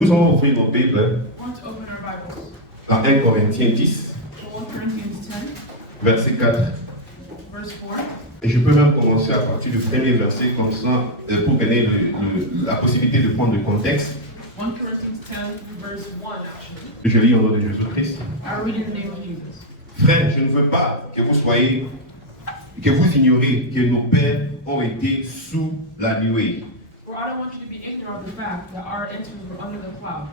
Nous allons ouvrir nos Bibles I want to open our Bibles à 1 Corinthiens 10, to 1 Corinthians 10, verset 4. verse 4. Et je peux même commencer à partir du premier verset comme ça, pour donner la possibilité de prendre le contexte. 1 Corinthians 10, verse 1, actually. Je lis au nom de Jésus-Christ. I read in the name of Jesus. Frères, je ne veux pas que vous ignoriez que nos pères ont été sous la nuée For I don't want you to be ignorant of the fact that our ancestors were under the cloud,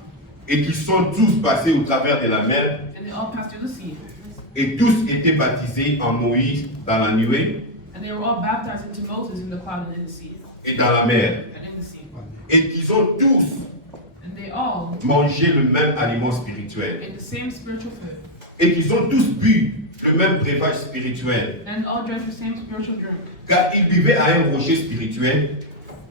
et qu'ils sont tous passés au travers de la mer and they all passed through the sea, et tous étaient baptisés en Moïse dans la nuée and they were all baptized into Moses in the cloud and in the sea, et dans la mer. and in the sea. Et qu'ils ont tous And they all mangé le même aliment spirituel. ate the same spiritual food, Et qu'ils ont tous bu le même breuvage spirituel. and all drank the same spiritual drink. Car ils buvaient à un rocher spirituel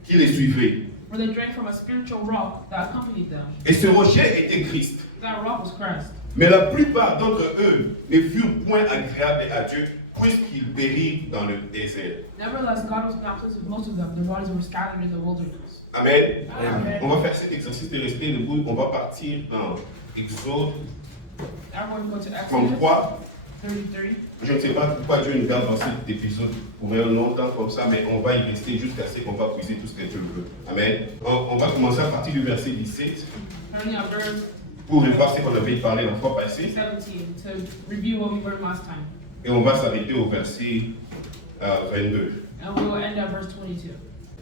qui les suivait. For they drank from a spiritual rock that accompanied them. Et ce rocher était Christ. That rock was Christ. Mais la plupart d'entre eux ne furent point agréables à Dieu, puisqu'ils périrent dans le désert. Nevertheless, God was not pleased with most of them. Their bodies were scattered in the wilderness. Amen. Amen. On va faire cet exercice de rester debout. On va partir dans Exode Everyone go to Exodus 33. 33. Je ne sais pas pourquoi Dieu nous garde dans cet épisode pour un longtemps comme ça, mais on va y rester jusqu'à ce qu'on va puiser tout ce que Dieu veut. Amen. On va commencer à partir du verset 17 Turning at verse pour revoir ce qu'on avait parlé la fois passée. 17 to review what we learned last time. Et on va s'arrêter au verset 22. And we will end at verse 22.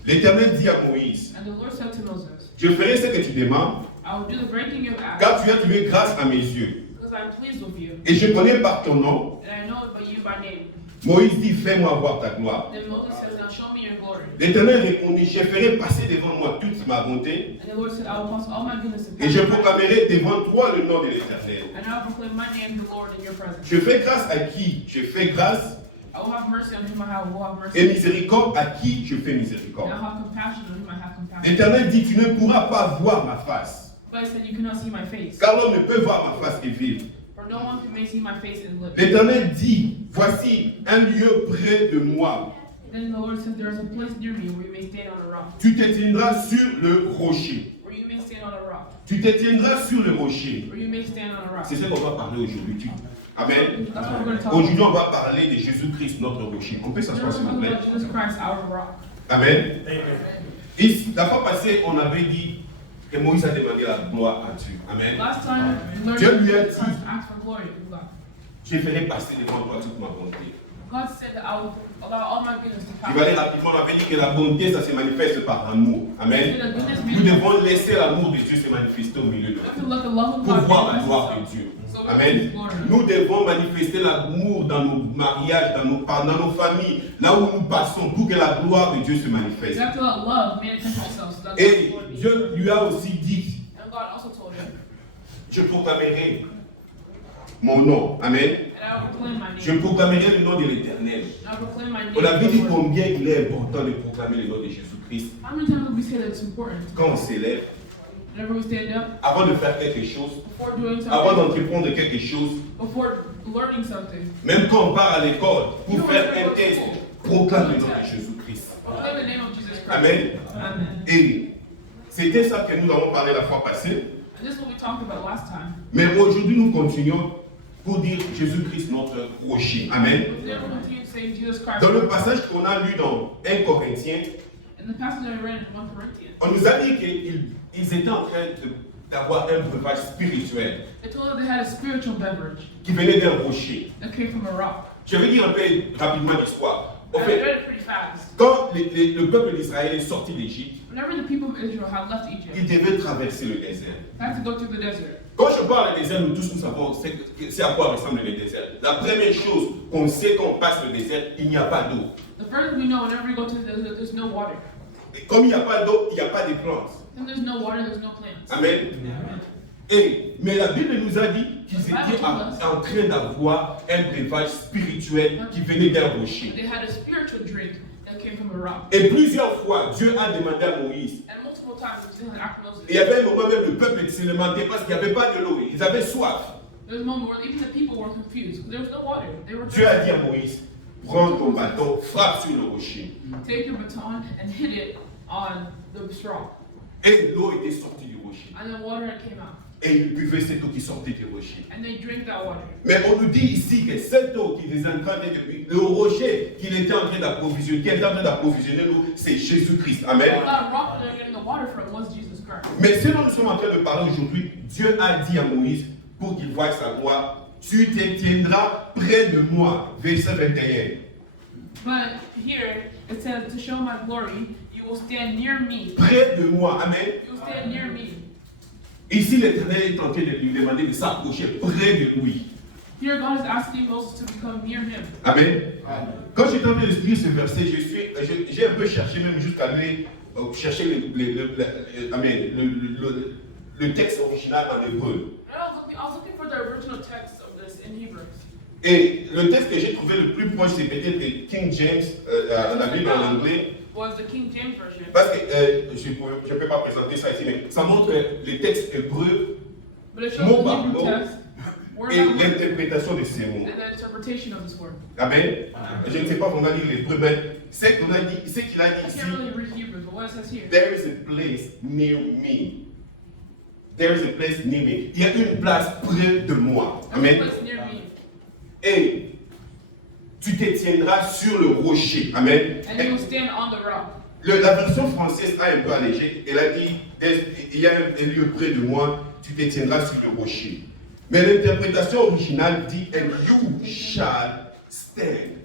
L'Éternel dit à Moïse, And the Lord said to Moses, je ferai ce que tu demandes, I will do the great thing you have asked, car tu as trouvé grâce à mes yeux. because I am pleased with you, Et je connais par ton nom. and I know it by you by name. Moïse dit, fais-moi voir ta gloire. Then Moses says, Now show me your glory. L'Éternel répondit, je ferai passer devant moi toute ma bonté, And the Lord said, I will cause all my goodness to et je pass by, proclamerai devant toi le nom de l'Éternel. and I will proclaim my name, the Lord, in your presence. Je fais grâce à qui je fais grâce, I will have mercy on whom I will have et mercy, miséricorde à qui je fais and miséricorde. I will have compassion on whom I have compassion. L'Éternel dit, tu ne pourras pas voir ma face, But I said, You cannot see my face, car l'homme ne peut voir ma face et vivre. for no one may see my face and live. L'Éternel dit, voici un lieu près de moi. Then the Lord says, There is a place near me where you may stand on a rock. Tu te tiendras sur le rocher. Where you may stand on a rock. Tu te tiendras sur le rocher. Where you may stand on a rock. C'est ce qu'on va parler aujourd'hui. Amen. That's what we're going to talk Aujourd'hui, about. on va parler de Jésus-Christ, notre rocher. On peut We're s'asseoir, s'il vous going to plaît. talk about Jesus Christ, our rock. Amen. Et la fois passée, on avait dit que Moïse a demandé la gloire à Dieu. Amen. Last time, we learned Dieu lui a that dit, Christ asked for glory from God. je ferai passer devant toi toute ma bonté. God said that I will allow all my goodness to Je vais aller pass. rapidement, on avait dit que la bonté, ça se manifeste par l'amour. Amen. The goodness Nous means devons laisser l'amour de Dieu se manifester au milieu de we have nous to let the love of pour God voir la manifest gloire de itself. Dieu. So we Amen. can see glory. Nous devons manifester l'amour dans nos mariages, dans nos familles, là où nous passons, pour que la gloire de Dieu se We manifeste. have to let love manifest itself. So that's Et what we Dieu lui a aussi dit, And God also told him, je proclamerai mon nom. Amen. and I will proclaim my Je name. proclamerai le nom de l'Éternel. I will proclaim my name. On avait dit to the Lord. combien il est important de proclamer le nom de Jésus-Christ. How many times do we say that it's important? Quand on s'élève, Whenever we stand up, avant de faire quelque chose, before doing avant something, d'entreprendre quelque chose, before learning something, même quand on part à l'école pour faire un test, proclame le nom de Jésus-Christ. proclaim the name of Jesus Christ. Amen. Amen. Et c'était ça que nous avons parlé la fois passée. And this is what we talked about last time. Mais aujourd'hui, nous continuons pour dire Jésus-Christ notre rocher. Amen. But then we'll continue saying Jesus Christ. Dans le passage qu'on a lu dans 1 Corinthiens, In the passage I read in 1 Corinthians, on nous a dit qu'ils étaient en train d'avoir un breuvage spirituel it told us they had a spiritual beverage qui venait d'un rocher. that came from a rock. Je vais dire un peu rapidement l'histoire. En I fait, read it pretty fast. quand le peuple d'Israël est sorti d'Égypte, Whenever the people of Israel had left Egypt, ils devaient traverser le désert. they had to go through the desert. Quand je parle du désert, nous tous nous savons c'est à quoi ressemble le désert. La première chose qu'on sait quand on passe le désert, il n'y a pas d'eau. The first we know, whenever we go to the desert, there's no water. Et comme il n'y a pas d'eau, il n'y a pas de plantes. And there's no water, there's no plants. Amen. Mais la Bible nous a dit qu'ils étaient en train d'avoir un breuvage spirituel qui venait d'un rocher. They had a spiritual drink that came from a rock. Et plusieurs fois, Dieu a demandé à Moïse. And multiple times, it was after Moses. Et il y avait un moment même, le peuple se lamentait parce qu'il n'y avait pas de l'eau. Ils avaient soif. There was a moment where even the people were confused because there was no water. They were Dieu a dit à Moïse, prends ton bâton, frappe sur le rocher. take your baton and hit it on the straw. Et l'eau était sortie du rocher. rocher. And then water came out. Et ils buvaient cette eau qui sortait du rocher. And they drank that water. Mais on nous dit ici que cette eau qui les entraînait depuis le rocher qu'il était en train d'approvisionner, qui était en train d'approvisionner nous, c'est Jésus-Christ. Amen. That rock they're getting the water from was Jesus Christ. Mais ce dont nous sommes en train de parler aujourd'hui, Dieu a dit à Moïse, pour qu'il voie sa gloire, tu te tiendras près de moi. Verset 21. But here it says, to show my glory, you will stand near me. Près de moi. Amen. You will stand near me. Ici, l'Éternel est en train de lui demander de s'approcher près de lui. Here God is asking Moses to become near him. Amen. Quand j'étais en train de lire ce verset, j'ai un peu cherché, même jusqu'à aller chercher le texte original en hébreu. I was looking for the original text of this in Hebrew. Et le texte que j'ai trouvé le plus proche, c'est peut-être King James, la Bible en anglais. Was the King James version. Parce que je ne peux pas présenter ça ici, mais ça montre les textes hébreux, But it shows mot the par Hebrew mot, text, word et by word, l'interprétation de ces mots. and the interpretation of this word. Amen. Je ne sais pas comment lire l'hébreu, mais ce qu'il a dit I ici, can't really read Hebrew, but what it says here. there is a place near me. There is a place near me. Il y a une place près de moi. There's a Amen. place near me. Et tu te tiendras sur le rocher. Amen. And you will stand on the rock. La version française a un peu allégé. Elle a dit, il y a un lieu près de moi, tu te tiendras sur le rocher. Mais l'interprétation originale dit, and you shall stand.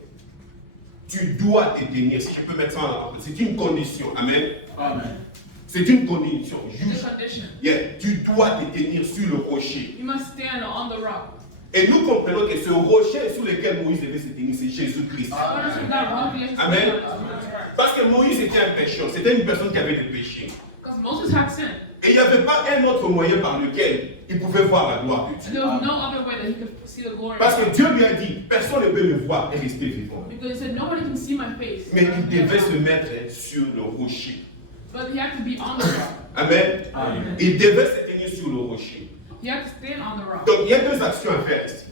Tu dois te tenir. Si je peux mettre ça en anglais, c'est une condition. Amen. Amen. C'est une condition. It's a condition. Yeah, tu dois te tenir sur le rocher. You must stand on the rock. Et nous comprenons que ce rocher sur lequel Moïse devait se tenir, c'est Jésus-Christ. What is that rock against Amen. the rock? Parce que Moïse était un pécheur, c'était une personne qui avait des péchés. Because Moses had sinned. Et il n'y avait pas un autre moyen par lequel il pouvait voir la gloire de And Dieu. there was no other way that he could see the glory. Parce que Dieu lui a dit, personne ne peut me voir et rester vivant. Because he said, nobody can see my face. Mais il devait se mettre sur le rocher. But he had to be on the rock. Amen. Amen. Il devait se tenir sur le rocher. He had to stand on the rock. Donc il y a deux actions à faire ici.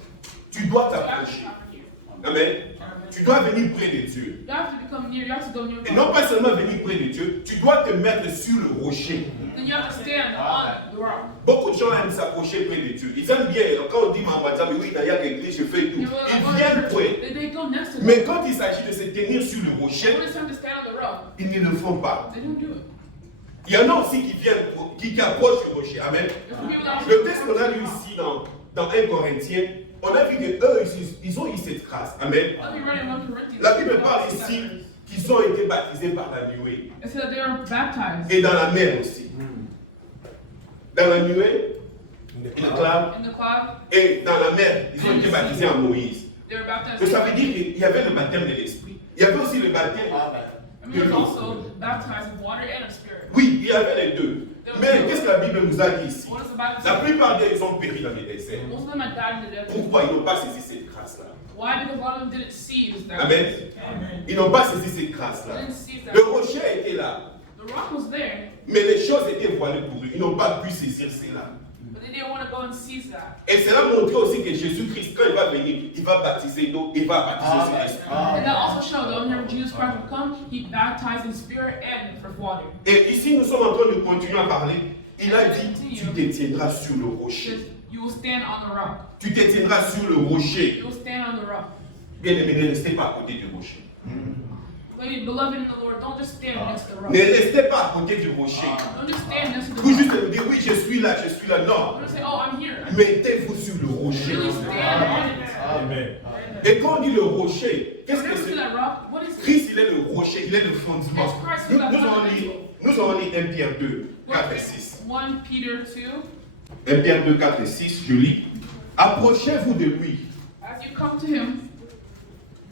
Tu dois So t'approcher. after here. Amen. Tu dois venir près de Dieu. You have to become near. You have to go near Et God. non pas seulement venir près de Dieu, tu dois te mettre sur le rocher. Then you have to stand on the rock. Beaucoup de gens aiment s'approcher près de Dieu. Ils aiment bien. Quand on dit Maman, mais oui, il y a l'église, je fais tout. Ils viennent près. They go next to Mais God. quand il s'agit de se tenir sur le rocher, When it's time to stand on the rock, ils ne le font pas. they don't do it. Il y en a aussi qui viennent, qui approchent du rocher. Amen. There's some people that Le texte qu'on a lu ici dans 1 Corinthiens, on a vu qu'eux, ils ont eu cette grâce. Amen. Let me read in 1 Corinthians. La Bible parle ici qu'ils ont été baptisés par la nuée. It said that they are baptized Et dans la mer aussi. Dans la nuée, le cloud, in the cloud. et dans la mer, ils ont été baptisés en Moïse. They were baptized. Donc ça veut dire qu'il y avait le baptême de l'esprit. Il y avait aussi le baptême. I mean, they're also baptized in water and in spirit. Oui, il y avait les deux. Mais qu'est-ce que la Bible nous a dit ici? What does the Bible La say? plupart d'eux, ils ont péri dans les déserts. Most of them had died in the desert. Pourquoi ils n'ont pas saisi cette grâce-là? Why? Because a lot of them didn't seize that. Amen. Amen. Ils n'ont pas saisi cette They grâce-là. didn't seize that. Le rocher était là, The rock was there, mais les choses étaient voilées pour eux. Ils n'ont pas pu saisir cela. but they didn't want to go and seize that. Et cela montre aussi que Jésus-Christ, quand il va venir, il va baptiser d'eau, il va baptiser aussi l'esprit. And that also showed that whenever Jesus Christ would come, he baptized in spirit and with water. Et ici, nous sommes en train de continuer à parler. Il a dit, tu te tiendras sur le It rocher. says, you will stand on the rock. Tu te tiendras sur le rocher. You will stand on the rock. Bien aimé, ne restez pas à côté du rocher. Lady, beloved in the Lord, don't just stand next to the rock. Ne restez pas à côté du rocher. Don't just stand next to the Vous juste rock. me dire, oui, je suis là, je suis là. Non. Don't just say, oh, I'm here. Mettez-vous sur le rocher. Really stand on it. Amen. Et quand on dit le rocher, qu'est-ce que Whenever you see c'est? that rock, what is it? Christ, il est le rocher, il est le fondement. It's Christ Nous, who nous allons lire, nous allons lire 1 Pierre 2, 4 et 6. 1 Peter 2. 1 Pierre 2, 4 et 6, je lis. Approchez-vous de lui, As you come to him,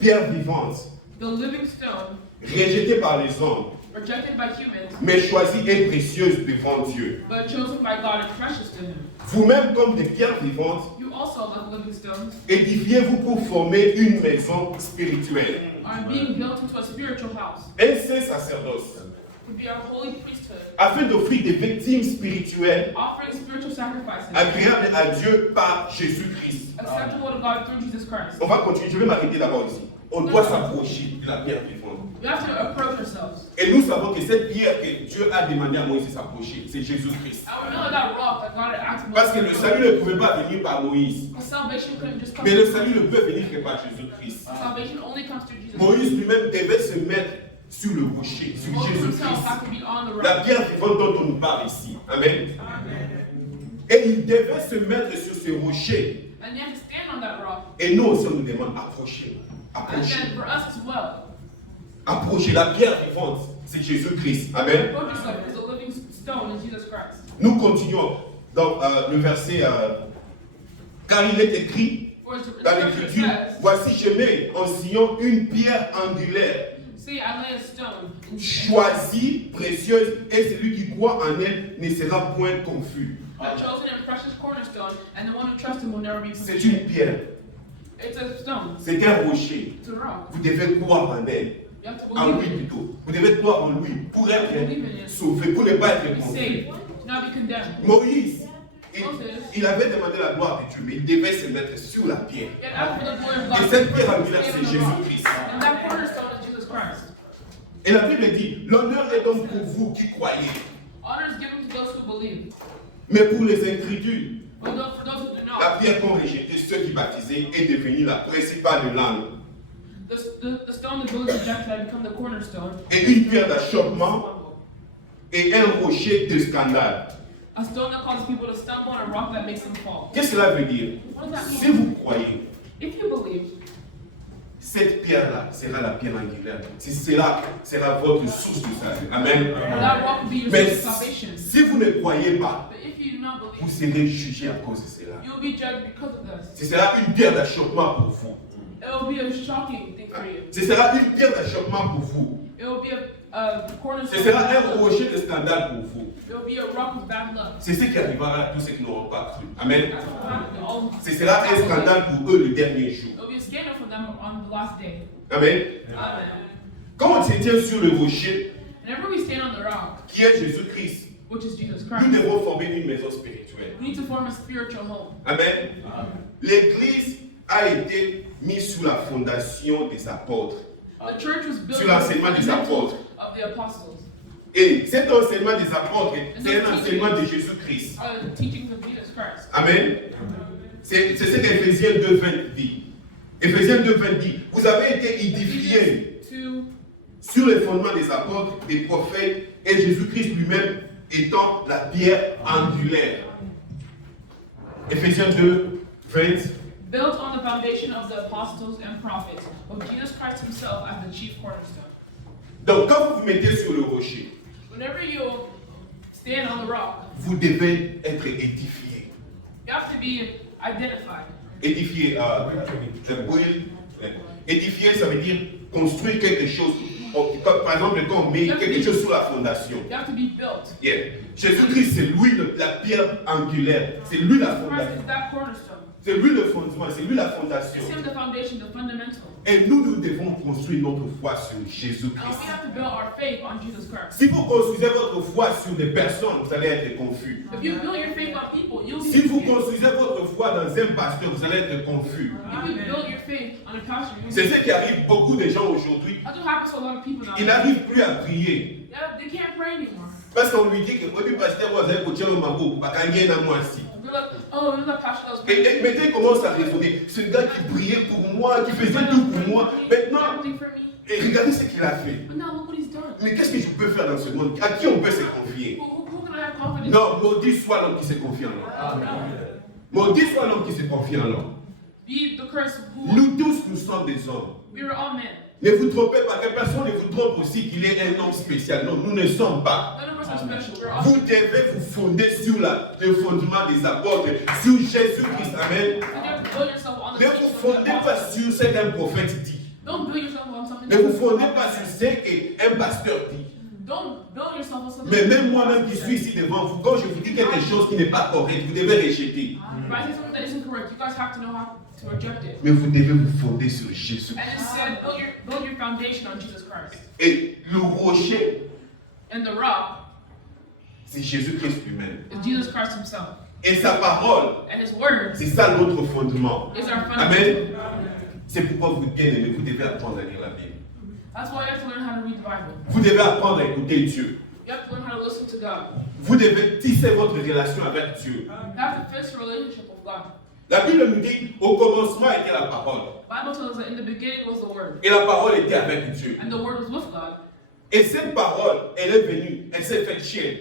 pierre vivante, the living stone, rejetée par les hommes, rejected by humans, mais choisie et précieuse devant Dieu. but chosen by God and precious to him. Vous-même, comme des pierres vivantes, You also, like living stones, édifiez-vous pour former une maison spirituelle, are being built into a spiritual house, un saint sacerdoce, to be a holy priesthood, afin d'offrir des victimes spirituelles offering spiritual sacrifices, agréables à Dieu par Jésus-Christ. acceptable to God through Jesus Christ. On va continuer, je vais m'arrêter d'abord ici. On doit s'approcher de la pierre vivante. You have to approach yourselves. Et nous savons que cette pierre que Dieu a demandé à Moïse de s'approcher, c'est Jésus-Christ. And we know that rock that God had asked Moses. Parce que le salut ne pouvait pas venir par Moïse. Because salvation couldn't just come. Mais le salut ne peut venir que par Jésus-Christ. Salvation only comes through Jesus. Moïse lui-même devait se mettre sur le rocher, sur Moses himself Jésus-Christ. had to be on the La rock. pierre vivante dont on nous parle ici. Amen. Et il devait se mettre sur ce rocher. And you have to stand on that rock. Et nous aussi, on nous demande approcher. And Approcher. then for us as well, Approcher. La pierre vivante, c'est Jésus-Christ. Amen. approach yourself as a living stone in Jesus Christ. Nous continuons dans le verset. Car il est écrit For the dans scripture l'Écriture, says, voici je mets en Sion une pierre angulaire, see, I lay a stone in choisie, précieuse, et celui qui croit en elle ne sera point confus. a chosen and precious cornerstone, and the one who trusts him will never be put to C'est une shame. pierre, It's a stone. c'est un rocher. It's a rock. Vous devez croire en elle, You have to en lui believe in it. plutôt. Vous devez croire en lui pour être sauvé, pour ne pas To être be confus. saved, to not be condemned. Moïse, il avait demandé la gloire de Dieu, mais il devait se mettre sur la pierre. Yet after the glory of Et God, cette pierre angulaire, stand c'est on the rock. Jésus-Christ. And that cornerstone is Jesus Christ. Et la Bible dit, l'honneur est donc pour vous qui croyez. Honor is given to those who believe. Mais pour les incrédules, But for those who do la not, pierre qu'ont rejeté ceux qui baptisaient est devenue la principale langue. the stone that those rejected had become the cornerstone. Et une pierre d'achoppement et un rocher de scandale. A stone that causes people to stumble and a rock that makes them fall. Qu'est-ce que cela veut dire? What does that Si mean? vous croyez, If you believe, cette pierre-là sera la pierre angulaire. Cela sera votre source de salut. Amen. that rock will be your Mais source of salvation. si vous ne croyez pas, But if you do not vous believe, serez jugé à cause de cela. you will be judged because of this. Ce sera une pierre d'achoppement pour vous. It will be a shocking thing for you. Ce sera une pierre d'achoppement pour vous. It will be a Ce cornerstone. sera un rocher de scandale pour vous. It will be a rock of bad luck. C'est ce qui arrivera à tous ceux qui n'auront pas cru. Amen. That's what will happen to all. Ce sera un scandale pour eux le dernier jour. It will be a scandal for them on the last day. Amen. Amen. Quand on se tient sur le rocher, Whenever we stand on the rock, qui est Jésus-Christ, which is Jesus nous Christ, devons former une maison spirituelle. we need to form a spiritual home. Amen. L'Église a été mise sous la fondation des apôtres. The church was built Sur l'enseignement des apôtres. of the apostles, Et cet enseignement des apôtres, c'est un enseignement de Jésus-Christ. the teachings of Jesus Christ. Amen. C'est ce qu'Éphésiens 2:20 dit. Éphésiens 2:20 dit, vous avez été édifiés To sur les fondements des apôtres, des prophètes et Jésus-Christ lui-même étant la pierre angulaire. Éphésiens 2:20. built on the foundation of the apostles and prophets, of Jesus Christ himself as the chief cornerstone. Donc quand vous vous mettez sur le rocher, Whenever you stand on the rock, vous devez être édifié. you have to be identified. Édifié, édifier, ça veut dire construire quelque chose. Par exemple, quand on met quelque chose sur la fondation. You have to be built. Yeah. Jésus-Christ, c'est lui la pierre angulaire. C'est lui la Christ fondation. is that cornerstone. C'est lui le fondement, c'est lui la fondation. It's him the foundation, the fundamental. Et nous devons construire notre foi sur And we Jésus-Christ. have to build our faith on Jesus Christ. Si vous construisez votre foi sur des personnes, vous allez être confus. If you build your faith on people, you'll be Si vous confused. construisez votre foi dans un pasteur, vous allez être confus. If you build your faith on a pastor, you'll C'est be ce qui arrive beaucoup de gens aujourd'hui. That's what happens to a lot of people now. Ils n'arrivent plus à prier. Yeah, they can't pray anymore. Parce qu'on lui dit que oui, pasteur, vous avez coaché le mambo, pas gagner dans moi aussi. They're like, oh, there's a pastor that was Et praying. maintenant, il commence à raisonner. Ce gars qui priait pour moi, qui faisait tout pour moi. Maintenant, Everything for me. et regardez ce qu'il a fait. But now look what he's done. Mais qu'est-ce que je peux faire dans ce monde? À qui on peut se confier? Who can I have confidence Non, maudit soit l'homme qui se confie en l'homme. Maudit soit l'homme qui se confie en l'homme. Be the curse who Nous tous, nous sommes des hommes. we were all men. Ne vous trompez pas, que personne ne vous trompe aussi qu'il est un homme spécial. Non, nous ne sommes pas. None of us are special. We're all Vous devez vous fonder sur le fondement des apôtres, sur Jésus-Christ. Amen. You have to build yourself on the Ne vous teachings of the fondez pas apostles. sur ce qu'un prophète dit. Don't build yourself on something. Ne vous fondez pas sur ce qu'un pasteur dit. Don't build yourself on something. Mais même moi-même qui suis ici devant vous, quand je vous dis quelque chose qui n'est pas correct, vous devez rejeter. If I say something that isn't correct, you guys have to know how to reject it. Mais vous devez vous fonder sur Jésus. And instead, build your foundation on Jesus Christ. Et le rocher, And the rock c'est Jésus-Christ lui-même. is Jesus Christ himself. Et sa parole, And his word c'est ça notre fondement. is our Amen. fundament. C'est pourquoi vous bien aimés, vous devez apprendre à lire la Bible. That's why you have to learn how to read the Bible. Vous devez apprendre à écouter Dieu. You have to learn how to listen to God. Vous devez tisser votre relation avec Dieu. You have to fix a relationship with God. La Bible nous dit, au commencement était la parole. The Bible tells us that in the beginning was the Word, Et la parole était avec Dieu. and the Word was with God, Et cette parole, elle est venue, elle s'est faite chair.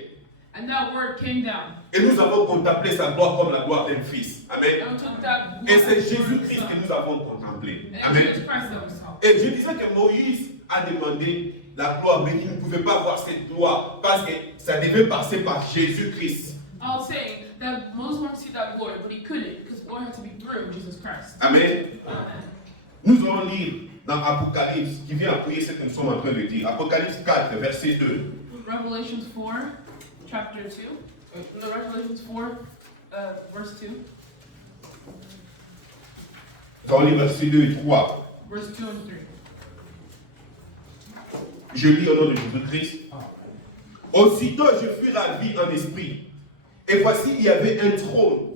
and that Word came down. Et nous avons contemplé sa gloire comme la gloire d'un fils. Amen. And we took that Et glory c'est as the word of Jésus-Christ God. que nous avons contemplé. And Amen. Jesus Christ that we saw. Et je disais que Moïse a demandé la gloire, mais il ne pouvait pas voir cette gloire parce que ça devait passer par Jésus-Christ. I was saying that Moses wanted to see that glory, but he couldn't because the glory had to be through Jesus Christ. Amen. Amen. Nous allons lire dans Apocalypse, qui vient appuyer ce que nous sommes en train de dire. Apocalypse 4, verset 2. Revelations 4, chapter 2. No, Revelations 4, verse 2. Nous allons lire verset 2 et 3. Verse 2 and 3. Je lis au nom de Jésus-Christ. Aussitôt je fus ravi en esprit. Et voici, il y avait un trône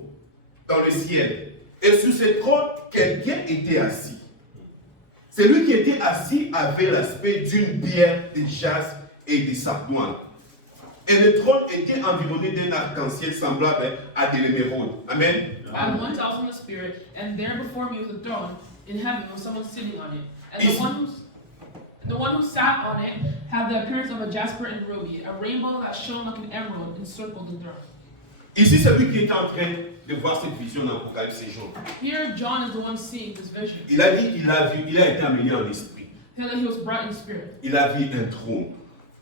dans le ciel. Et sur ce trône, quelqu'un était assis. Celui qui était assis avait l'aspect d'une bière de jaspe et de sardoine. Et le trône était environné d'un arc-en-ciel semblable à de l'émeraude. Amen. I went out from the Spirit, and there before me was a throne in heaven with someone sitting on it. And the one who sat on it had the appearance of a jasper and ruby, a rainbow that shone like an emerald encircled the throne. Ici, celui qui est en train de voir cette vision dans l'Apocalypse, c'est Jean. Here, John is the one seeing this vision. Il a dit qu'il a vu, il a été amené en esprit. Tell that he was brought in spirit. Il a vu un trône.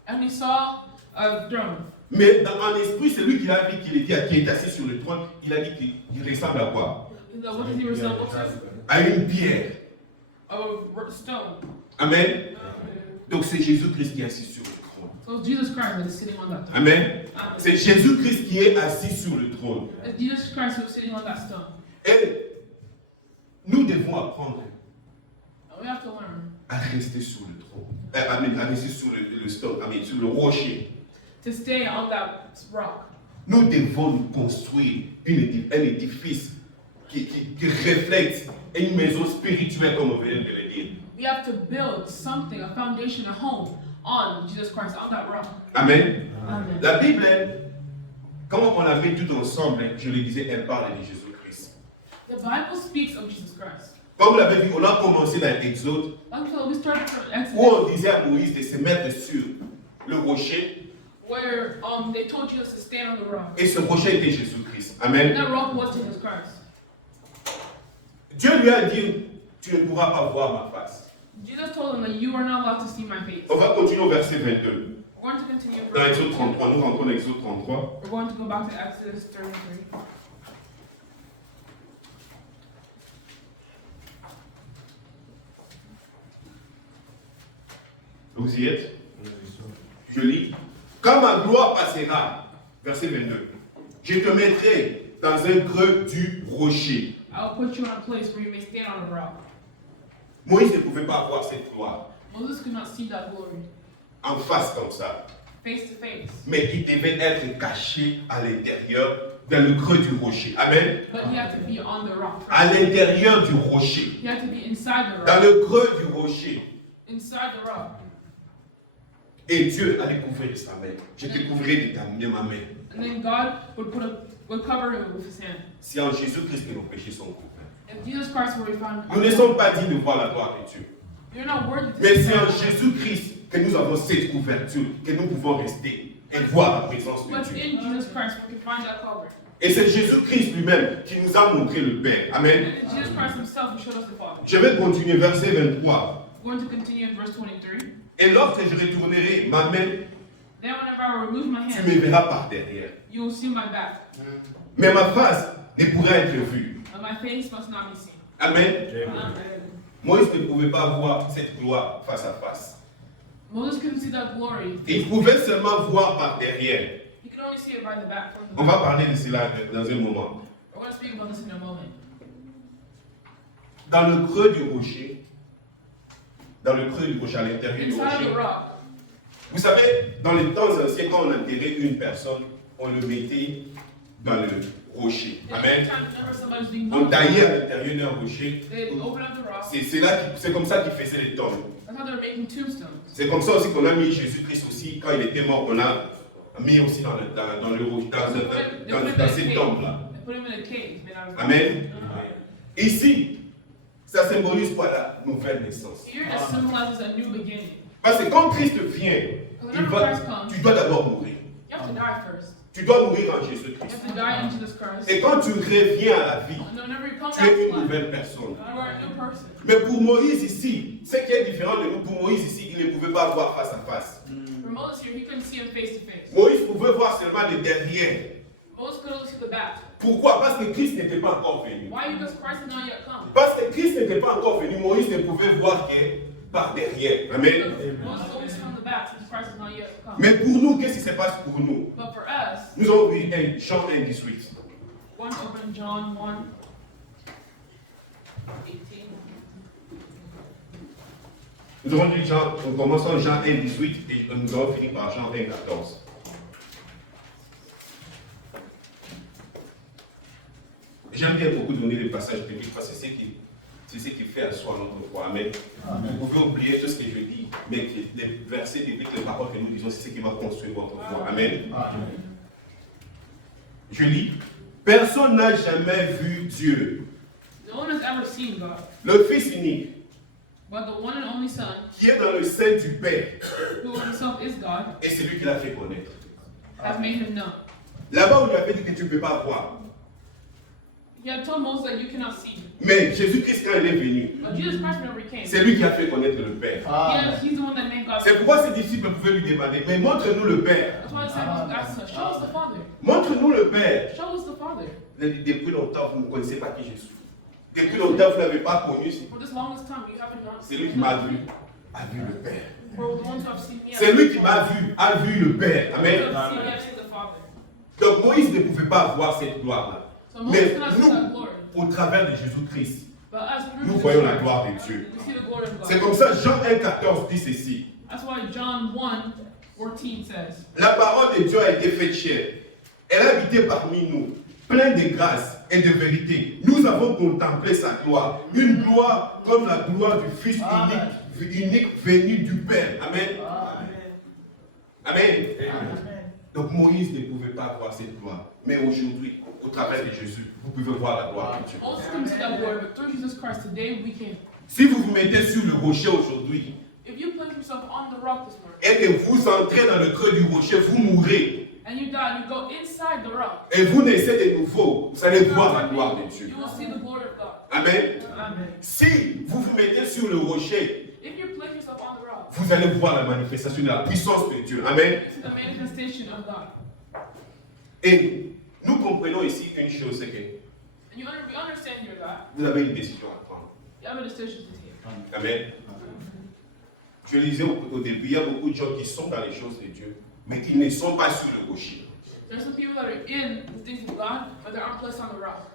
And he saw a throne. Mais en esprit, celui qui a vu qui est assis sur le trône, il a dit qu'il ressemble à quoi? What does he resemble to? À une pierre. A stone. Amen. Donc c'est Jésus-Christ qui est assis sur le trône. So it's Jesus Christ that is sitting on that throne. Amen. C'est Jésus-Christ qui est assis sur le trône. It's Jesus Christ who is sitting on that stone. Et nous devons apprendre And we have to learn à rester sur le trône. À rester sur le stone, sur le rocher. to stay on that rock. Nous devons nous construire un édifice qui reflète une maison spirituelle, comme on vient de le dire. We have to build something, a foundation, a home on Jesus Christ, on that rock. Amen. Amen. La Bible, quand on la met tout ensemble, je le disais, elle parle de Jésus-Christ. The Bible speaks of Jesus Christ. Comme vous l'avez vu, on a commencé dans l'Exode, Until we started from où Exodus, on disait à Moïse de se mettre sur le rocher, where they told Jesus to stand on the rock. et ce rocher était Jésus-Christ. And Amen. that rock was Jesus Christ. Dieu lui a dit, tu ne pourras pas voir ma face. Jesus told him that you are not allowed to see my face. On va continuer au verset 22. We're going to continue in Dans verse Exode 22. 33, nous rentrons dans Exode 33. We're going to go back to Exodus 33. Vous y êtes? Je lis. Quand ma gloire passera, verset 22, je te mettrai dans un creux du rocher. I'll put you in a place where you may stand on a rock. Moïse ne pouvait pas voir cette gloire Moses could not see that glory en face comme ça. face to face. Mais il devait être caché à l'intérieur, dans le creux du rocher. Amen. But he had to be on the rock. À l'intérieur du rocher. He had to be inside the Dans rock. le creux du rocher. Inside the rock. Et Dieu allait couvrir sa main. Je te couvrirai de ma main. And then God would cover him with his hand. C'est en Jésus-Christ que nos péchés sont couverts. If Jesus Christ were found, Nous ne sommes pas dignes de voir la gloire de Dieu. you're not worthy to Mais see c'est en God. Jésus-Christ que nous avons cette couverture, que nous pouvons rester et voir la présence de But Dieu. in Jesus Christ, we can find that cover. Et c'est Jésus-Christ lui-même qui nous a montré le Père. Amen. And it's Jesus Christ himself who showed us the Father. Je vais continuer, verset 23. We're going to continue in verse 23. Et lorsque je retournerai ma main, Then whenever I remove my tu hand, me verras par derrière. you will see my back. Mais ma face ne pourra être vue. But my face must not be seen. Amen. Amen. Moïse ne pouvait pas voir cette gloire face à face. Moses couldn't see that glory. Il pouvait seulement voir par derrière. He could only see it by the back. From the On back. va parler de cela dans un moment. We're going to speak about this in a moment. Dans le creux du rocher, à l'intérieur du Inside of rocher, the rock, vous savez, dans les temps anciens, quand on enterrait une personne, on le mettait dans le rocher. And Amen. every time whenever somebody's doing On nothing, taillait à l'intérieur d'un rocher. they open up the rock. C'est comme ça qu'ils faisaient les tombes. That's how they're making tombstones. C'est comme ça aussi qu'on a mis Jésus-Christ aussi, quand il était mort, on a mis aussi dans ces tombes-là. They put him in a cave made out of rock. Amen. Ici, ça symbolise quoi la nouvelle naissance? Here it symbolizes a new beginning. Parce que quand Christ vient, tu dois d'abord mourir. You have to die first. Tu dois mourir en You Jésus-Christ. have to die in Jesus Christ. Et quand tu reviens à la vie, And whenever you come tu back es to une life, nouvelle personne. you are a new person. Mais pour Moïse ici, ce qui est différent de nous, pour Moïse ici, il ne pouvait pas voir face à face. For Moses here, he couldn't see him face to face. Moïse pouvait voir seulement le derrière. Moses could only see the back. Pourquoi? Parce que Christ n'était pas encore venu. Why? Because Christ had not yet come. Parce que Christ n'était pas encore venu, Moïse ne pouvait voir que par derrière. Amen. Because Moses always from the back, since Christ has not yet come. Mais pour nous, qu'est-ce qui se passe pour nous? But for us, Nous avons vu Jean 1,18. one open John 1, 18. Nous avons lu Jean, on commence en Jean 1,18 et nous avons fini par Jean 1,14. J'aime bien beaucoup donner des passages bibliques parce que c'est ce qui fait asseoir notre foi. Amen. Vous pouvez oublier tout ce que je dis, mais les versets bibliques, les paroles que nous disons, c'est ce qui va construire votre foi. Amen. Je lis. Personne n'a jamais vu Dieu. No one has ever seen God, Le Fils unique, but the one and only Son, qui est dans le sein du Père, who himself is God, et c'est lui qui l'a fait connaître. has made him known. Là-bas, on lui avait dit que tu ne peux pas voir. He had told Moses that you cannot see him. Mais Jésus-Christ, quand il est venu, But Jesus Christ, whenever he came, c'est lui qui a fait connaître le Père. yes, he's the one that made God. C'est pourquoi ses disciples pouvaient lui demander, mais montre-nous le Père. That's why the disciples asked us, show us the Father. Montre-nous le Père. Show us the Father. Il a dit, depuis longtemps, vous ne connaissez pas qui je suis. Depuis longtemps, vous ne l'avez pas connu. For this longest time, you haven't known. C'est lui qui m'a vu, a vu le Père. For the ones who have seen me, C'est lui qui m'a vu, a vu le Père. Those Amen. who have seen me have seen the Father. Donc Moïse ne pouvait pas voir cette gloire-là. So Moses Mais cannot see that nous, glory. au travers de Jésus-Christ, But us, through nous Jesus voyons la Christ, gloire de Dieu. we see the glory of C'est God. comme ça, Jean 1,14 dit ceci. That's why John 1:14 says, La parole de Dieu a été faite chair. Elle a habité parmi nous, pleine de grâce et de vérité. Nous avons contemplé sa gloire. Une gloire comme la gloire du Fils unique venu du Père. Amen. Amen. Donc Moïse ne pouvait pas voir cette gloire. Mais aujourd'hui, au travers de Jésus, vous pouvez voir la gloire de Dieu. Moses couldn't see that glory, but through Jesus Christ today we can. Si vous vous mettez sur le rocher aujourd'hui If you place yourself on the rock this morning, et que vous entrez dans le creux du rocher, vous mourrez. and you die, you go inside the rock, Et vous naissez de nouveau, vous allez voir la gloire de Dieu. you will see the glory of God. Amen. Amen. Si vous vous mettez sur le rocher, If you place yourself on the rock, vous allez voir la manifestation de la puissance de Dieu. Amen. you see the manifestation of God. Et nous comprenons ici une chose, c'est que And we understand here that vous avez une décision à prendre. you have a decision to take. Amen. Je le disais au début, il y a beaucoup de gens qui sont dans les choses de Dieu, mais qui ne sont pas sur le rocher. There's some people that are in the things of God, but they aren't placed on the rock.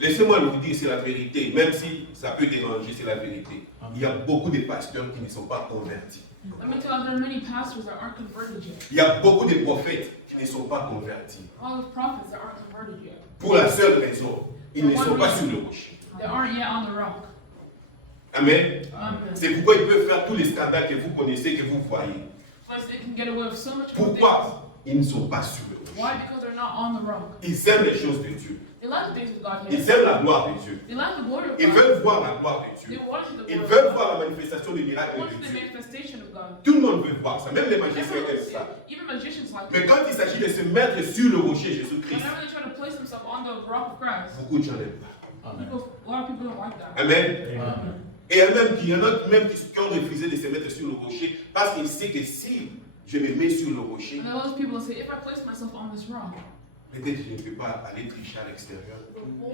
Laissez-moi vous dire, c'est la vérité, même si ça peut déranger, c'est la vérité. Il y a beaucoup de pasteurs qui ne sont pas convertis. Let me tell you, there are many pastors that aren't converted yet. Il y a beaucoup de prophètes qui ne sont pas convertis. All those prophets that aren't converted yet. Pour la seule raison, ils ne sont pas sur le rocher. They aren't yet on the rock. Amen. Amen. C'est pourquoi ils peuvent faire tous les scandales que vous connaissez, que vous voyez. Plus they can get away with so much more things. Pourquoi? Ils ne sont pas sur le rocher. Why? Because they're not on the rock. Ils aiment les choses de Dieu. They like the things of God Ils here. aiment la gloire de Dieu. They like the glory of Ils God. veulent voir la gloire de They Dieu. want to see the Ils glory veulent of God. voir la manifestation des They miracles want to de see the Dieu. manifestation of God. Tout le monde veut voir ça, même les magiciens Everyone aiment see ça. it. Even magicians like Mais it. quand il s'agit de se mettre sur le rocher Jésus-Christ, Whenever they try to place themselves on the rock of Christ, beaucoup de gens n'aiment pas. a lot of people don't like that. Amen. Et il y en a même qui ont refusé de se mettre sur le rocher parce qu'ils savent que si je me mets sur le rocher, And there are those people that say, if I place myself on this rock, peut-être je ne peux pas aller tricher à l'extérieur.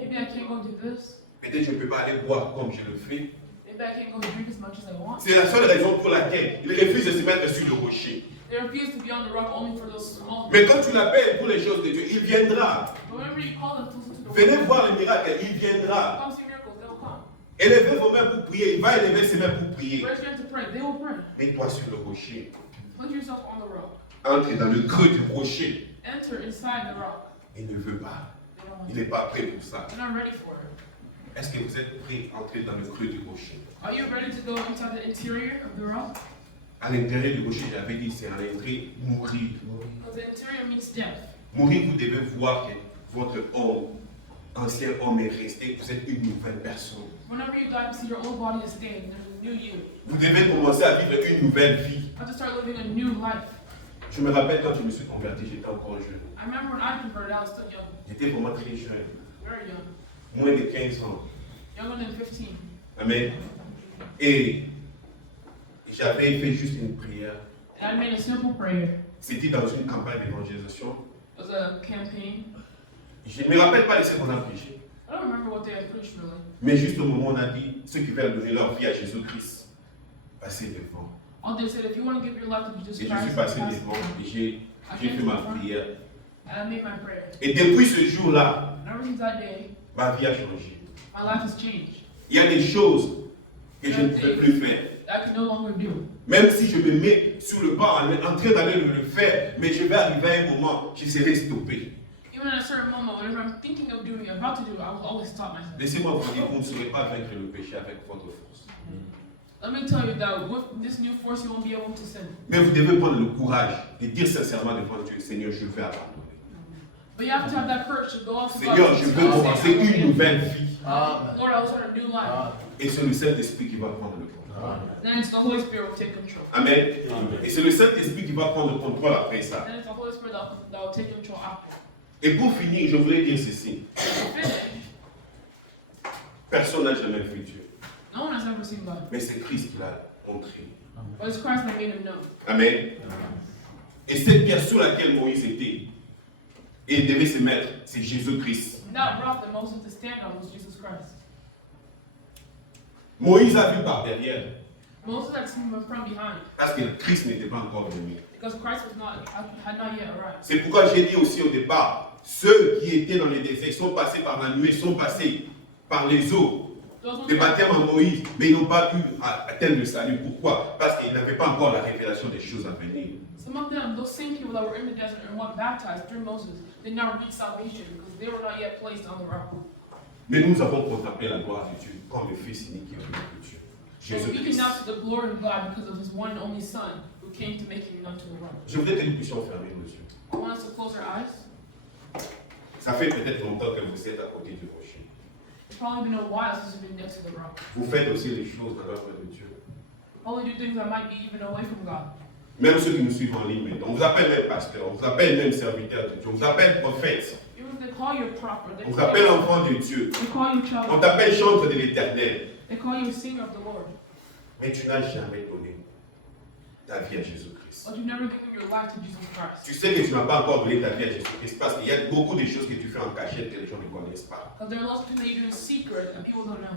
maybe I can't go do this. Peut-être je ne peux pas aller boire comme je le fais. Maybe I can't go drink as much as I want. C'est la seule raison pour laquelle ils refusent de se mettre sur le rocher. They refuse to be on the rock only for those small things. Mais quand tu l'appelles pour les choses de Dieu, il viendra. But whenever you call them to listen to the Venez word, voir le miracle, il viendra. come see miracles, they'll come. Élevez vos mains pour prier. Il va élever ses mains pour prier. Raise your hand to pray, they will pray. Mets-toi sur le rocher. Put yourself on the rock. Entre dans le creux du rocher. Enter inside the rock. Il ne veut pas. They Il n'est pas prêt pour ça. You're not ready for it. Est-ce que vous êtes prêt à entrer dans le creux du rocher? Are you ready to go inside the interior of the rock? À l'intérieur du rocher, j'avais dit, c'est à l'entrée mourir. Because the interior means death. Mourir, vous devez voir que votre homme, ancien homme est resté, vous êtes une nouvelle personne. Whenever you die, you see your old body is staying. There's a new you. Vous devez commencer à vivre une nouvelle vie. You have to start living a new life. Je me rappelle quand je me suis converti, j'étais encore jeune. I remember when I converted, I was still young. J'étais vraiment très jeune, Very young. moins de 15 ans. Younger than 15. Amen. Et j'avais fait juste une prière. And I made a simple prayer. C'était dans une campagne d'évangélisation. It was a campaign. Je ne me rappelle pas de ce qu'on a prêché. I don't remember what they had preached really. Mais juste au moment où on a dit, ceux qui veulent donner leur vie à Jésus-Christ, passez devant. All they said, if you want to give your life to Jesus Et je Christ, suis passé pass devant it. et j'ai fait ma prière. And I made my prayer. Et depuis ce jour-là, And ever since that day, ma vie a changé. my life has changed. Il y a des choses que je ne peux plus faire. That I can no longer do. Même si je me mets sur le banc en train d'aller le faire, mais je vais arriver à un moment, je serai stoppé. Even at a certain moment, whenever I'm thinking of doing it, about to do it, I will always stop myself. Laissez-moi vous dire, vous ne saurez pas vaincre le péché avec votre force. Let me tell you that with this new force, you won't be able to sin. Mais vous devez prendre le courage de dire sincèrement devant Dieu, Seigneur, je vais abandonner. But you have to have that courage to go off to God. Seigneur, je veux commencer une nouvelle vie. Lord, I will start a new life. Et c'est le Saint-Esprit qui va prendre le contrôle. Then it's the Holy Spirit will take control. Amen. Et c'est le Saint-Esprit qui va prendre le contrôle après ça. Then it's the Holy Spirit that will take control after. Et pour finir, je voulais dire ceci. To finish, Personne n'a jamais vu Dieu. no one has ever seen God. Mais c'est Christ qui l'a montré. But it's Christ that made him known. Amen. Et cette pierre sur laquelle Moïse était et devait se mettre, c'est Jésus-Christ. And that rock that Moses had to stand on was Jesus Christ. Moïse a vu par derrière Moses had seen him from behind parce que Christ n'était pas encore venu. because Christ had not yet arrived. C'est pourquoi j'ai dit aussi au départ, ceux qui étaient dans les déserts sont passés par la nuée, sont passés par les eaux. Le baptême en Moïse, mais ils n'ont pas pu atteindre le salut. Pourquoi? Parce qu'ils n'avaient pas encore la révélation des choses à venir. Some of them, those same people that were in the desert and were baptized through Moses, did not reach salvation because they were not yet placed on the rock. Mais nous avons contemplé la gloire de Dieu comme le Fils unique qui est venu de Dieu. And we can Jésus-Christ. now see the glory of God because of his one and only Son who came to make him unto the rock. Je voudrais que nous puissions fermer nos yeux. I want us to close our eyes. Ça fait peut-être longtemps que vous êtes à côté du rocher. It's probably been a while since you've been next to the rock. Vous faites aussi les choses dans l'œuvre de Dieu. Probably do things that might be even away from God. Même ceux qui nous suivent en ligne maintenant. On vous appelle même pasteur, on vous appelle même serviteur de Dieu, on vous appelle prophète, Even if they call you a prophet, on vous appelle enfant de Dieu, they call you child on of God. t'appelle chantre de l'éternel. They call you a singer of the Lord. Mais tu n'as jamais donné ta vie à Jésus-Christ. But you've never given your life to Jesus Christ. Tu sais que tu n'as pas encore donné ta vie à Jésus-Christ parce qu'il y a beaucoup de choses que tu fais en cachette que les gens ne connaissent pas. Because there are lots of things that you do in secret and people don't know.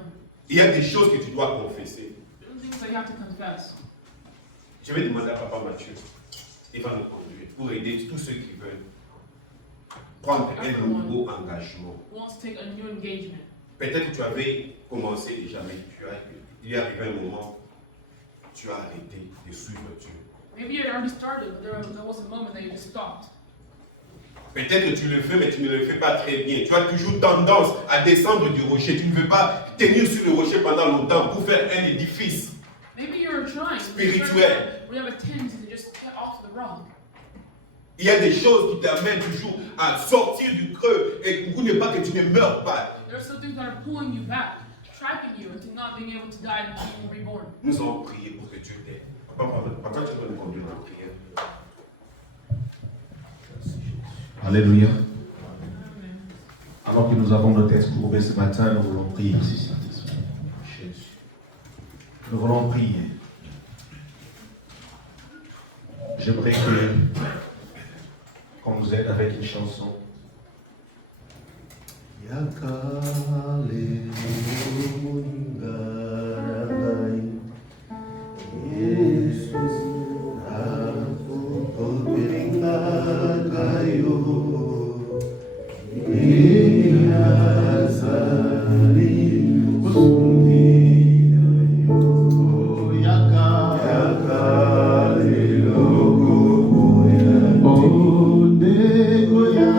Il y a des choses que tu dois confesser. There are things that you have to confess. Je vais demander à Papa Mathieu, il va nous conduire pour aider tous ceux qui veulent prendre un nouveau engagement. Who wants to take a new engagement? Peut-être que tu avais commencé déjà, mais il est arrivé un moment, tu as arrêté de suivre Dieu. Maybe you had already started, but there was a moment that you just stopped. Peut-être que tu le fais, mais tu ne le fais pas très bien. Tu as toujours tendance à descendre du rocher. Tu ne veux pas tenir sur le rocher pendant longtemps pour faire un édifice. Maybe you're trying. Spirituel. We have a tendency to just get off the rock. Il y a des choses qui t'amènent toujours à sortir du creux et pour ne pas que tu ne meurs pas. There are some things that are pulling you back, trapping you into not being able to die and being reborn. Nous allons prier pour que Dieu t'aide. Papa, tu vas nous conduire dans la prière. Alléluia. Amen. Alors que nous avons nos têtes courbées ce matin, nous voulons prier. Jésus. Nous voulons prier. J'aimerais qu'on nous aide avec une chanson. Hallelujah.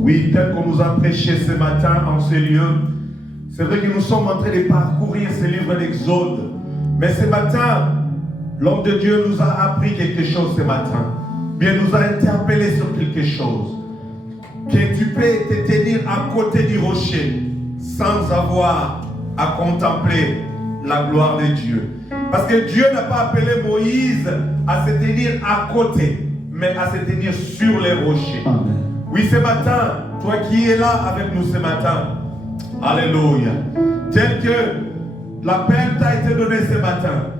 Oui, tel qu'on nous a prêché ce matin en ces lieux, c'est vrai que nous sommes en train de parcourir ce livre d'Exode. Mais ce matin, l'homme de Dieu nous a appris quelque chose ce matin. Bien, nous a interpellé sur quelque chose. Que tu peux te tenir à côté du rocher sans avoir à contempler la gloire de Dieu. Parce que Dieu n'a pas appelé Moïse à se tenir à côté, mais à se tenir sur les rochers. Amen. Oui, ce matin, toi qui es là avec nous ce matin, alléluia, tel que l'appel t'a été donné ce matin,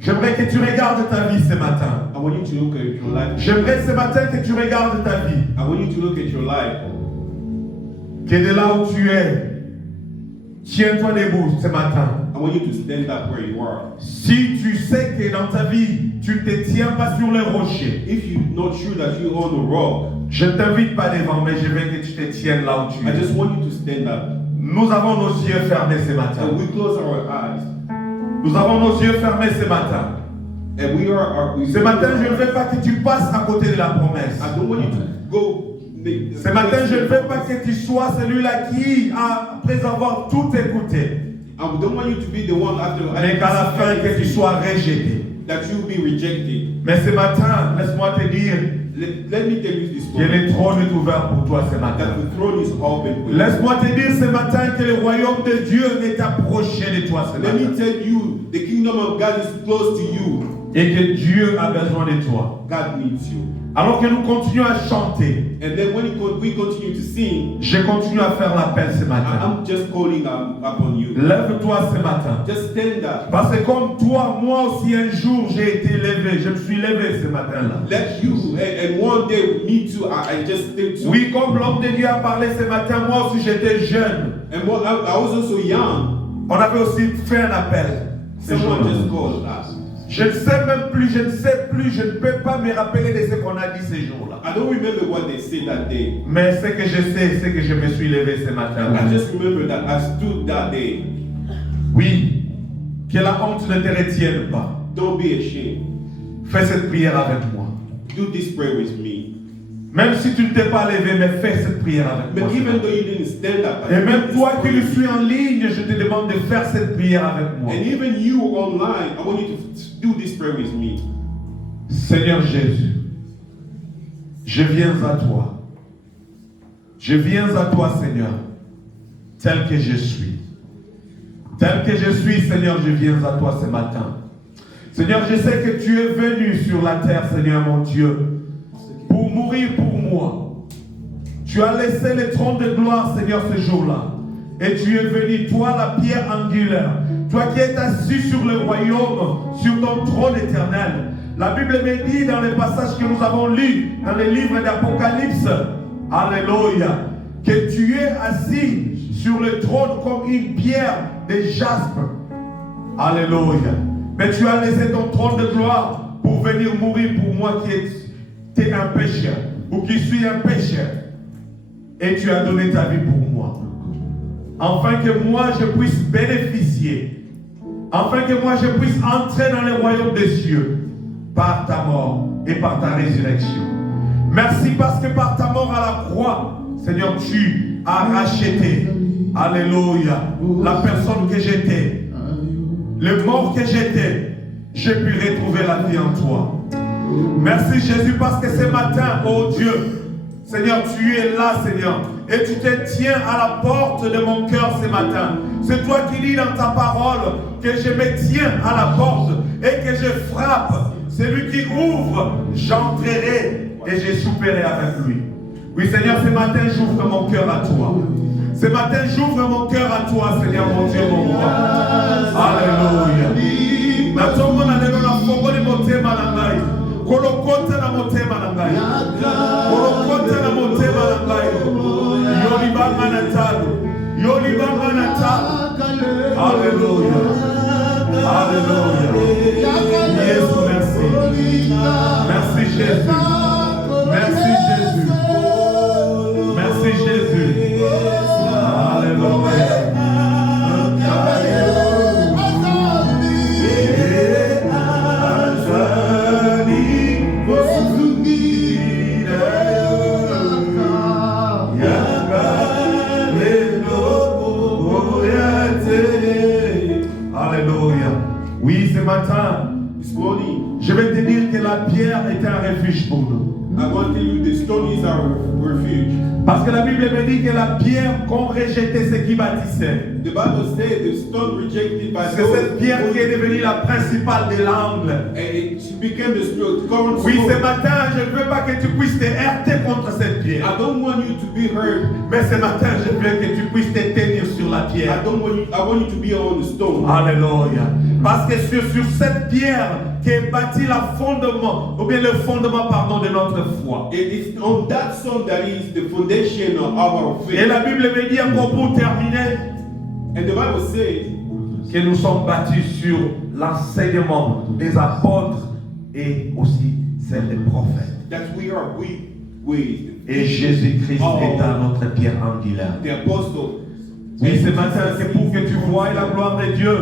j'aimerais que tu regardes ta vie ce matin. I want you to look at your life. J'aimerais ce matin que tu regardes ta vie. I want you to look at your life. Que de là où tu es, tiens-toi debout ce matin. I want you to stand up where you are. Si tu sais que dans ta vie, tu ne te tiens pas sur les rochers, If you're not sure that you're on the rock, je ne t'invite pas devant, mais je veux que tu te tiennes là où tu I es. just want you to stand up. Nous avons nos yeux fermés ce matin. And we close our eyes. Nous avons nos yeux fermés ce matin. And we are. Ce matin, je ne veux pas que tu passes à côté de la promesse. I don't want you to go. Ce matin, je ne veux pas que tu sois celui-là qui, après avoir tout écouté, I don't want you to be the one after. mais qu'à la fin, que tu sois rejeté. That you'll be rejected. Mais ce matin, laisse-moi te dire Let me tell you this que story. le trône est ouvert pour toi ce matin. That the throne is open for you. Laisse-moi te dire ce matin que le royaume de Dieu est approché de toi ce Let me matin. tell you, the kingdom of God is close to you. Et que Dieu a besoin de toi. God needs you. Alors que nous continuons à chanter, And then when we continue to sing, je continue à faire l'appel ce matin. I'm just calling upon you. Lève-toi ce matin. Just stand up. Parce que comme toi, moi aussi un jour j'ai été levé. Je me suis levé ce matin-là. Let you, and one day, me too, I just think too. Oui, comme l'homme de Dieu a parlé ce matin, moi aussi j'étais jeune. And I was also young. On avait aussi fait un appel. ce Someone jour-là. just called us. Je ne sais même plus, je ne sais plus, je ne peux pas me rappeler de ce qu'on a dit ces jours-là. I don't remember what they said that day. Mais ce que je sais, c'est que je me suis levé ce matin. I just remember that I stood that day. Oui, que la honte ne te retienne pas. Don't be ashamed. Fais cette prière avec moi. Do this prayer with me. Même si tu ne t'es pas levé, mais fais cette prière avec moi. But even though you didn't stand up, Et même toi qui le suis en ligne, je te demande de faire cette prière avec moi. and even you online, I want you to do this prayer with me. Seigneur Jésus, je viens à toi. Je viens à toi, Seigneur, tel que je suis. Tel que je suis, Seigneur, je viens à toi ce matin. Seigneur, je sais que tu es venu sur la terre, Seigneur mon Dieu, pour mourir pour moi. Tu as laissé le trône de gloire, Seigneur, ce jour-là. Et tu es venu, toi, la pierre angulaire. Toi qui es assis sur le royaume, sur ton trône éternel. La Bible me dit dans les passages que nous avons lus, dans le livre d'Apocalypse, Alléluia, que tu es assis sur le trône comme une pierre de jaspe. Alléluia. Mais tu as laissé ton trône de gloire pour venir mourir pour moi qui était un pécheur, ou qui suis un pécheur. Et tu as donné ta vie pour moi. Afin que moi je puisse bénéficier. Afin que moi je puisse entrer dans le royaume des cieux. Par ta mort et par ta résurrection. Merci parce que par ta mort à la croix, Seigneur, tu as racheté, alléluia, la personne que j'étais, le mort que j'étais, j'ai pu retrouver la vie en toi. Merci Jésus parce que ce matin, oh Dieu, Seigneur, tu es là, Seigneur, et tu te tiens à la porte de mon cœur ce matin. C'est toi qui dis dans ta parole que je me tiens à la porte et que je frappe. Celui qui ouvre, j'entrerai et je souperai avec lui. Oui, Seigneur, ce matin, j'ouvre mon cœur à toi. Ce matin, j'ouvre mon cœur à toi, Seigneur, mon Dieu, mon roi. Alléluia. Kolokota na motema na ngai. Kolokota na motema na ngai. Yoli banga na talo. Yoli banga na talo. Alléluia. Alléluia. Jésus, merci. Merci Jésus. Merci Jésus. Merci Jésus. Alléluia. la pierre était un refuge pour nous. I want to tell you the stone is our refuge. Parce que la Bible me dit que la pierre qu'on rejetait ce qui bâtissait. The Bible says the stone rejected by C'est cette pierre qui est devenue la principale de l'angle. and it became the current Oui, ce stone. matin, je ne veux pas que tu puisses te heurter contre cette pierre. I don't want you to be hurt. Mais ce matin, je veux que tu puisses te tenir sur la I pierre. want you to be on the stone. Alléluia. Parce que c'est sur cette pierre qu'est bâti le fondement, ou bien le fondement, pardon, de notre foi. It's on that stone that is the foundation of our Et faith. la Bible me dit encore pour terminer And the Bible says que nous sommes bâtis sur l'enseignement des apôtres et aussi celle des prophètes. that we are with Et Jésus-Christ est dans notre pierre angulaire. the apostle. Oui, ce matin, c'est pour que tu voies la gloire de Dieu.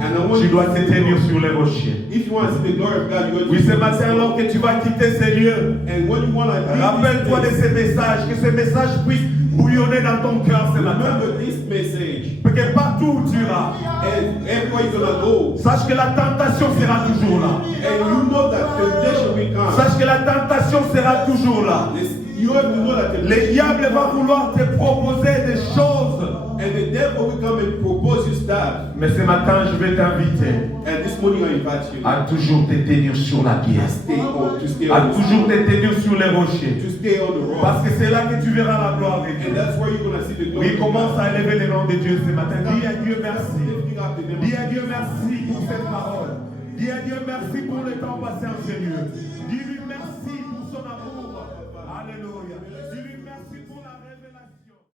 And I want Tu you dois to te see tenir the sur les rochers. If you want to see the glory of God, you Oui, got ce to matin, alors que tu vas quitter ces lieux, and when you want to rappelle-toi de ces messages, que ces messages puissent bouillonner dans ton cœur ce matin. remember this message. Parce que partout où tu iras, And everywhere you're gonna go, sache que la tentation sera toujours là. and you know that temptation will come. Sache que la tentation sera toujours là. You have to know that Le diable va vouloir te proposer des choses. and the devil will come and propose you stuff. Mais ce matin, je vais t'inviter And this morning I invite you à toujours te tenir sur la pierre. to stay À on the toujours te tenir sur les rochers. to stay on the rock. Parce que c'est là que tu verras la gloire de And Dieu. that's where you're gonna see the glory. Oui, commence à élever le nom de Dieu ce matin. Dis à Dieu merci. Lifting up the name of Dis à Dieu merci pour cette parole. Dis à Dieu merci pour le temps passé en Seigneur. Dis-lui merci pour